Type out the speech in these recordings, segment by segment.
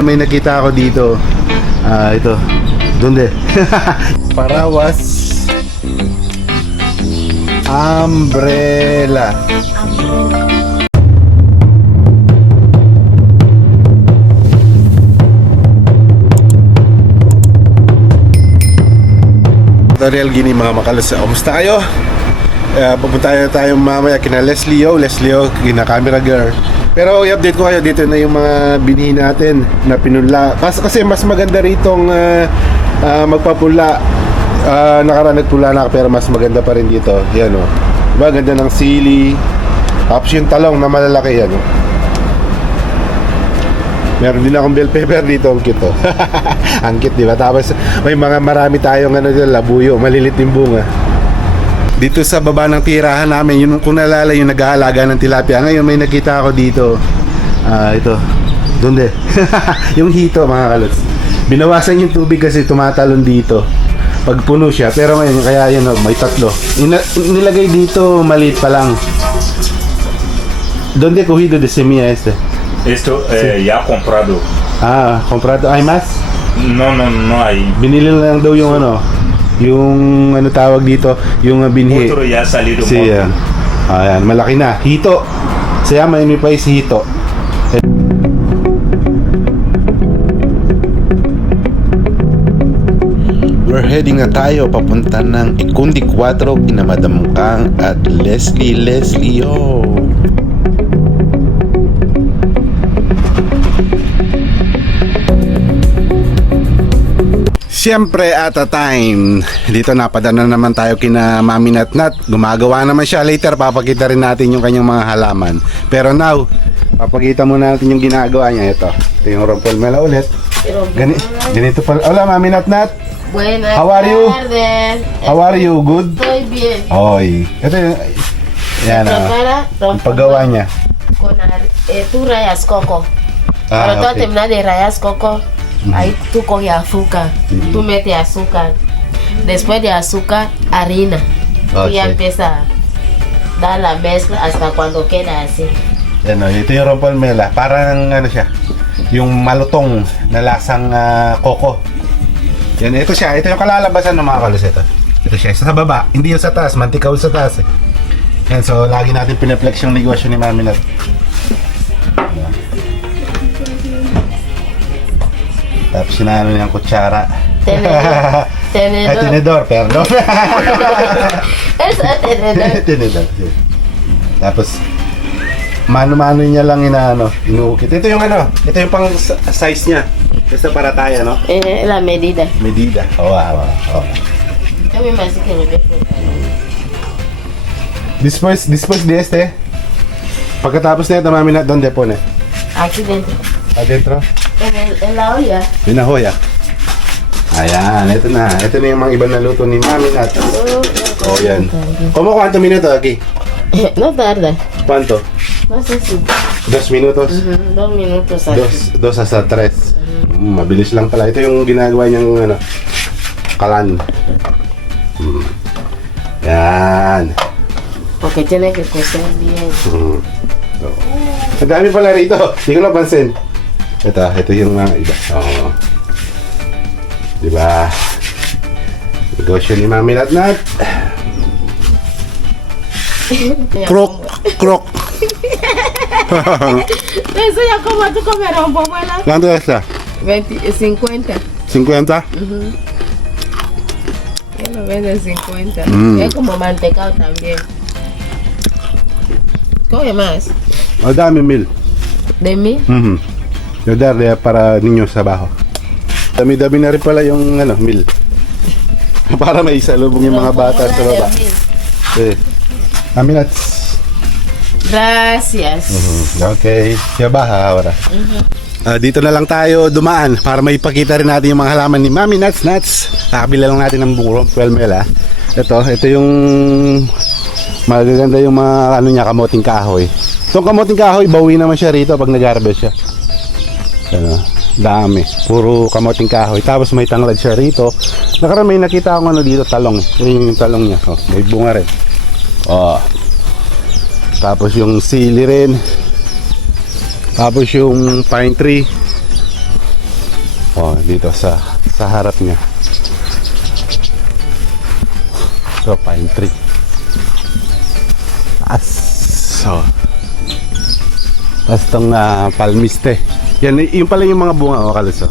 May nakita ako dito. Ito. Donde? Parawas. Umbrella. Real Gini mga makalas. Kumusta kayo? Pupunta tayo mamaya kina Leslie O, kina Camera Girl. Pero i-update ko kayo, dito na yung mga binhi natin na pinula. Kasi mas maganda ritong magpapula. Nakaraan nagpula na pero mas maganda pa rin dito. Yan o. Diba? Ganda ng sili. Tapos yung talong na malalaki yan o. Meron din akong bell pepper dito, ang cute oh. Ang cute, di ba? Tapos may marami tayong labuyo, malilit yung bunga. Dito sa baba ng tirahan namin, yun kung nalala yung nag-aalaga ng tilapia. Ngayon may nakita ako dito. Ito. Donde? Yung hito, mga kalots. Binawasan yung tubig kasi tumatalon dito pag puno siya. Pero ngayon, kaya yun, may tatlo. Nilagay dito, maliit pa lang. Donde cogido de semilla este? Esto ya comprado. Comprado. ¿Hay más? No hay. Binili lang daw yung yung tawag dito, yung binhi. Otro ya salido. Sí, ayan, malaki na. Hito. Se llama en mi país hito. We're heading na tayo papunta ng Ikundi 4 kina Madam Kang at Leslie O. Siyempre at a time, dito napadaan na naman tayo kina Mami Natnat. Gumagawa naman siya. Later papakita rin natin yung kanyang mga halaman. Pero now, papakita muna natin yung ginagawa niya. Ito yung rompelmela ulit. Ganito pala. Hola Mami Natnat. Buenas How are you? tardes. How are you? Good? Estoy bien. Oy. Ito yung yan Prepara yung paggawa niya. con tú rayas coco. Pero tú al Okay. terminar de rayas coco, ahí tú coges azúcar. Tú metes azúcar. Después de azúcar, harina. Y ya Okay. empieza a dar la mezcla hasta cuando queda así. Yan o, ito yung rompelmela. Parang siya, yung malutong na lasang koko. Yan, ito siya. Ito yung kalalabasan ng mga kalos. Ito siya, isa sa baba. Hindi yung sa taas, mantikaw sa taas eh. Yan, so lagi natin pinaplex yung negosyo ni Mami Nat. Tapos sinano niya ang kutsara. Tenedor. Ay, tinidor, perdon. Eso es tenedor. Tinidor. Yeah. Tapos mano-mano niya lang inuukit. Ito yung ito yung pang size niya. Ito para tayo, no? La medida. Medida. Wow. Yo me imagino que lo voy a preparar. Después de este, pagkatapos na ito, Mami Nat, ¿dónde pone? Aquí dentro. Adentro? En la olla. Pinahoya. Ayan, ito na. Ito na yung mga ibang naluto ni Mami Nat. Oh, yan. ¿Cómo cuánto minuto aquí? No tarda. ¿Cuánto? No sé si 2 minutos? 2 minutos aquí. 2 hasta 3. Mabilis lang pala. Ito yung ginagawa niyang kalan. Yan. Porque tiene que cocer bien. Ang dami pala rito. Hindi ko napansin. Ito yung mga iba. Diba? Negosyo ni Mami Natnat. Krok. Eso ya como tú comer un poco, ¿verdad? ¿Cuánto está? 50. 50? Ya lo venden 50. Es como mantecado también. Coge más. O dami mil. ¿De mí? Yung darle para niños sa baho. Dami-dami na rin pala yung mil. Para may isalubong yung mga bata sa baba. Eh. Mami Nat. Gracias. Okay. Siya baha ahora. Dito na lang tayo dumaan para maipakita rin natin yung mga halaman ni Mami Nuts. Nakabila lang natin ng burong 12 ml. Ito yung magaganda yung mga niya, kamoting kahoy. Itong kamoting kahoy, bawi naman siya rito pag nag-harvest siya. Dami. Puro kamoting kahoy. Tapos may tanglad siya rito. Nakaraan may nakita akong dito, talong. Yung talong niya. May bunga rin. Tapos yung sili rin. Tapos yung pine tree. Oh, dito sa harap niya. So, pine tree. So, tapos itong palmiste. Yan, yung pala yung mga bunga, kaluso.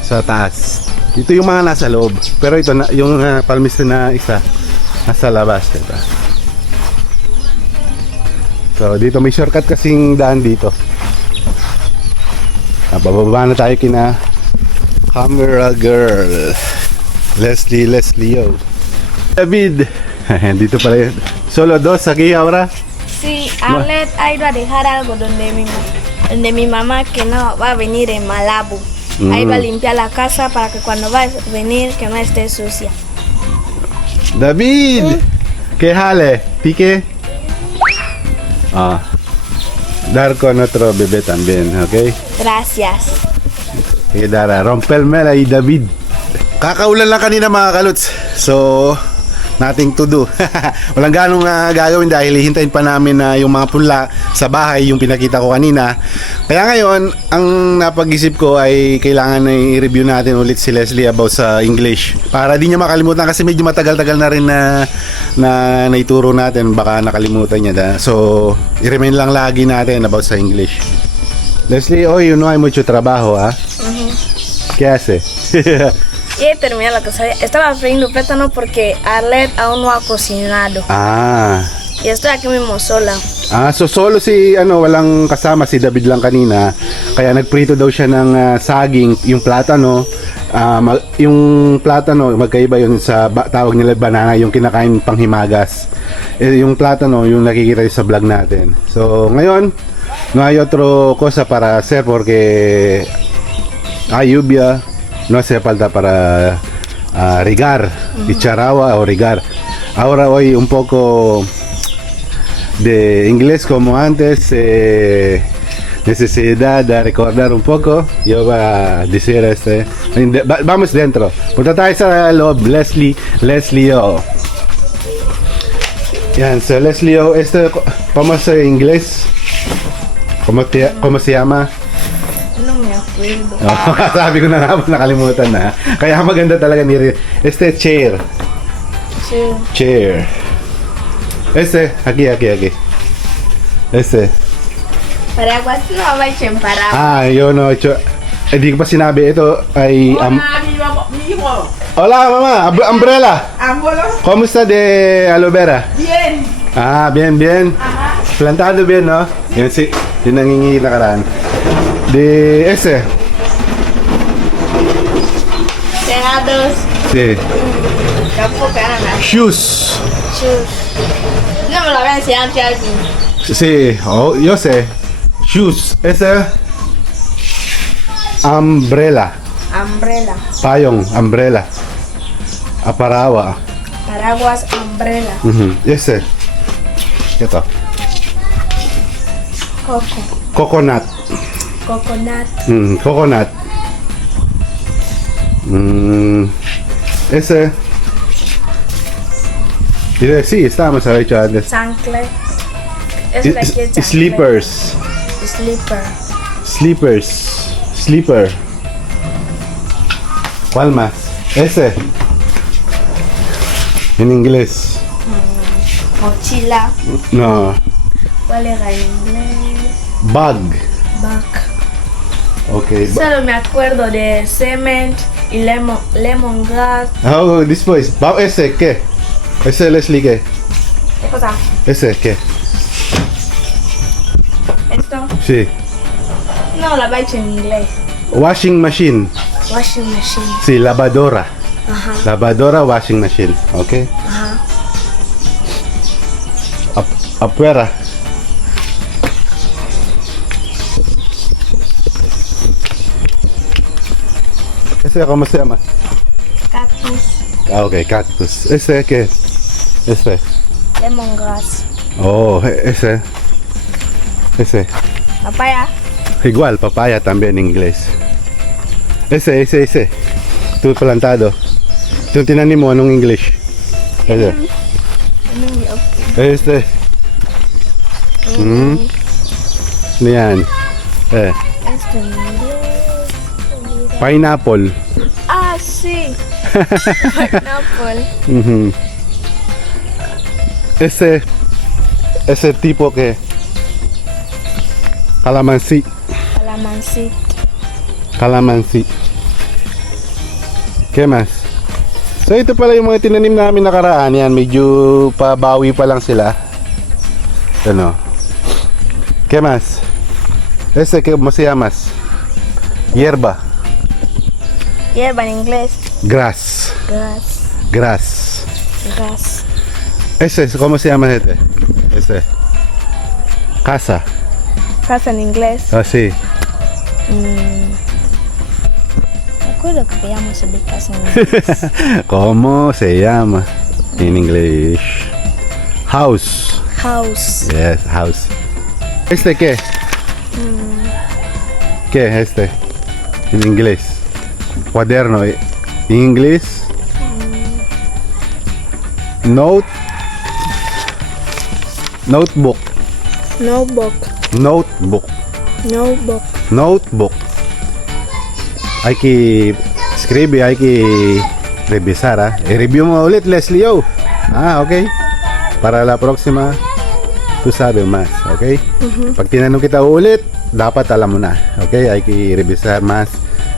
Sa taas. Ito yung mga nasa loob. Pero ito, yung palmiste na isa, nasa labas. Ito. So, dito may shortcut kasing daan dito. Bababa na tayo kina Camera Girl. Leslie, yo. David. Dito pala yun. Solo dos aquí ahora. Sí, Arlet ha ido a dejar algo donde mi mamá que no va a venir en Malabo. Ha ido a limpiar la casa para que cuando va a venir que no esté sucia. David. ¿Qué jale? ¿Pique? Dar con otro bebé también, ¿ok? Gracias. Sige, Dara, rompelme ahí, David. Kakaulan lang kanina mga kaluts. So, nothing to do. Walang ganong gagawin dahil hihintayin pa namin na yung mga punla sa bahay, yung pinakita ko kanina. Kaya ngayon, ang napag-isip ko ay kailangan na i-review natin ulit si Leslie about sa English. Para di niya makalimutan kasi medyo matagal-tagal na rin na naituro natin. Baka nakalimutan niya. So, i-remind lang lagi natin about sa English. Leslie, hoy, no hay mucho trabajo, ¿ah? ¿Qué hace? Y he terminado la cosa. Estaba friendo plátano porque Arlet aún no ha cocinado. Y estoy aquí mismo sola. So solo si walang kasama, si David lang kanina. Kaya nagprito daw siya ng saging, yung plátano. Yung plátano, magkaiba yun sa tawag nila banana, yung kinakain panghimagas. Yung plátano, yung nakikita sa vlog natin. So ngayon, no hay otro cosa para hacer porque hay lluvia. No hace falta para regar, echar agua o regar. Ahora hoy un poco de inglés como antes, necesidad de recordar un poco. Yo voy a decir vamos dentro. Punta tayo sa loob, Leslie, Yan, so Leslie, ¿cómo se inglés? ¿Cómo se llama? No me acuerdo. Sabi ko na nga, nakalimutan na. Kaya maganda talaga chair. Sí. Chair. Aquí. Paraguas no va a echar en paraguas. Yo no he hecho. Hindi ko pa sinabi. Ito ay... Hola, mama. Umbrella. ¿Cómo está de aloe vera? Bien. Bien. Plantado bien, no? Yun nangingi nakaraan. De ese. Cenados. Sí. Tampoco nada. Shoes. No me lo voy a enseñar a alguien. Sí, yo sé. Shoes. Ese. Umbrella. Payong, umbrella. Paraguas. Paraguas, umbrella. Ese. Ito. Coconut. Coconut. Ese. Sí, estábamos dicho antes. Chanclet. Es de aquí, chanclet. Sleepers. Sleeper. ¿Cuál más? Ese. En inglés. Mochila. No. ¿Cuál era en inglés? Bag. Okay. Solo me acuerdo de cement y lemongrass. Después. ¿Ese qué? Ese Leslie qué? ¿Qué cosa? ¿Ese qué? ¿Esto? Sí. No, la he hecho en inglés. Washing machine. Sí, lavadora. Ajá. Lavadora, washing machine. Okay. Ajá. Afuera. ¿Ese cómo se llama? Cactus. Ok, cactus. ¿Ese qué? Ese. Lemongrass. Ese. Papaya. Igual, papaya también en inglés. Ese. Tú plantado. Yung tinanim mo, anong English? Ese. Este. Yan. Esto en inglés. Pineapple. Ah, sí. Pineapple. Ujú. Ese tipo que calamansi. Calamansi. Calamansi. ¿Qué más? So ito pala yung mga tinanim namin nakaraan. Yan, medyo pabawi pa lang sila. Ano? ¿Qué más? ¿Cómo se llamas? Hierba. Hierba en inglés. Grass. Grass. Grass. Grass. ¿Cómo se llama este? Casa. Casa en inglés. Ah, sí. Me acuerdo que veíamos el de casa en inglés. ¿Cómo se llama en inglés? House. House. Yes, house. ¿Qué? ¿Qué es en inglés? Cuaderno. En inglés. Notebook. Notebook. Notebook. Notebook. Notebook. Hay que escribir, hay que revisar. I-review mo ulit, Leslie. Ok. Para la próxima, tú sabes más. Ok. Pag tinanong kita ulit, dapat alam mo na. Ok. Hay que revisar más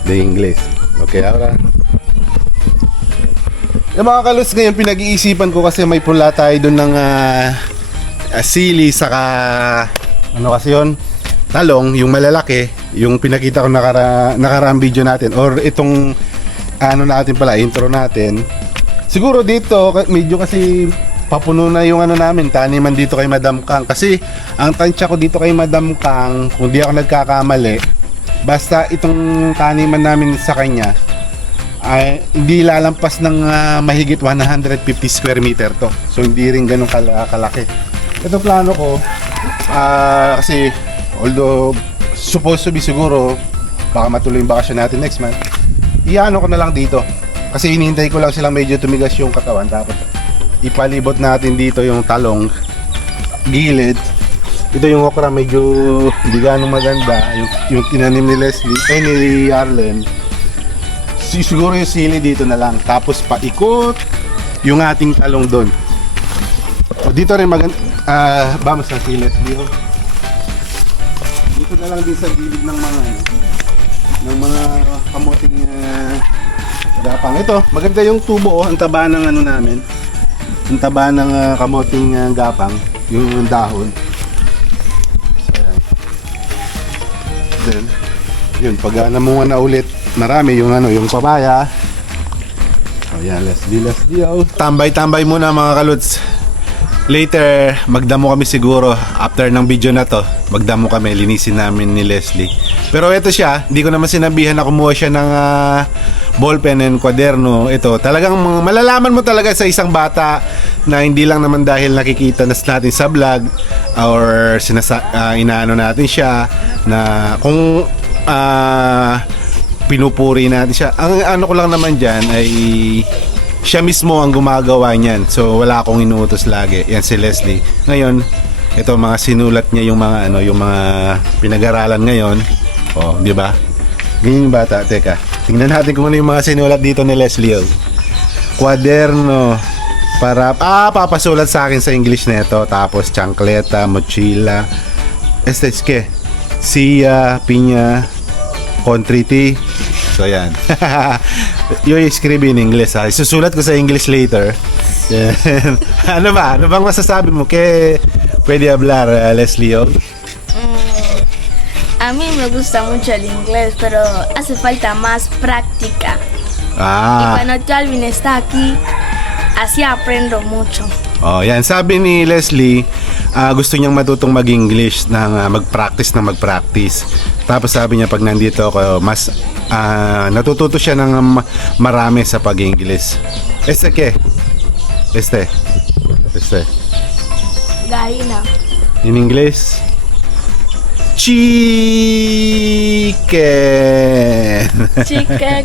de inglés. Ok. Ahora. Yung mga kalus, ngayon pinag-iisipan ko kasi may pula tayo doon ng sili saka ano kasi yun, talong, yung malalaki, yung pinakita ko nakaraang video natin or itong ano natin pala, intro natin. Siguro dito medyo kasi papuno na yung ano namin, taniman dito kay Madam Kang, kasi ang tansya ko dito kay Madam Kang, kung di ako nagkakamali, basta itong taniman namin sa kanya ay hindi lalampas ng mahigit 150 square meter to. So hindi rin ganun kalaki. Ito plano ko kasi although supposed to be siguro baka matuloy yung bakasyon natin next month, iano ko na lang dito kasi hinihintay ko lang silang medyo tumigas yung katawan, tapos ipalibot natin dito yung talong gilid. Ito yung okra, medyo hindi ganong maganda, yung tinanim ni Leslie ni Arlen. Siguro yung sili dito na lang, tapos paikot yung ating talong doon. O dito rin maganda, vamos sa si Leslie. Dito na lang din sa gilid ng mga kamuting gapang. Ito, maganda yung tubo, ang taba ng ano namin. Ang taba ng kamuting gapang, yung dahon. So, yan. Then, yun, pag namunga na ulit, marami yung yung papaya. Oh, yan, Leslie. Tambay-tambay muna mga kaluts. Later, magdamo kami siguro after ng video na to. Magdamo kami, linisin namin ni Leslie. Pero ito siya, hindi ko naman sinabihan na kumuha siya ng ballpen and kwaderno. Ito, talagang malalaman mo talaga sa isang bata na hindi lang naman dahil nakikita natin sa vlog or inaano natin siya na kung pinupuri natin siya. Ang ano ko lang naman dyan ay siya mismo ang gumagawa niyan. So wala akong inuutos lagi. Yan si Leslie. Ngayon, ito mga sinulat niya yung mga yung mga pinag-aralan ngayon. Oh, di ba? Ganyan yung bata. Teka, tingnan natin kung ano yung mga sinulat dito ni Leslie. Kwaderno para papasulat sa akin sa English nito. Tapos chancleta, mochila. ¿Qué? Sia, piña, contriti. So yan. Yung escribe in English ha. Isusulat ko sa English later. Ano ba? Ano bang masasabi mo? Pwede hablar, Leslie? A mí me gusta mucho el inglés, pero hace falta más práctica. Y cuando Calvin está aquí, así aprendo mucho. Oh, yan. Sabi ni Leslie, gusto niyang matutong mag-English ng mag-practice. Tapos sabi niya pag nandito ako, mas natututo siya ng marami sa pag-English. ¿Qué? Gallina. In English? Chicken. Chicken.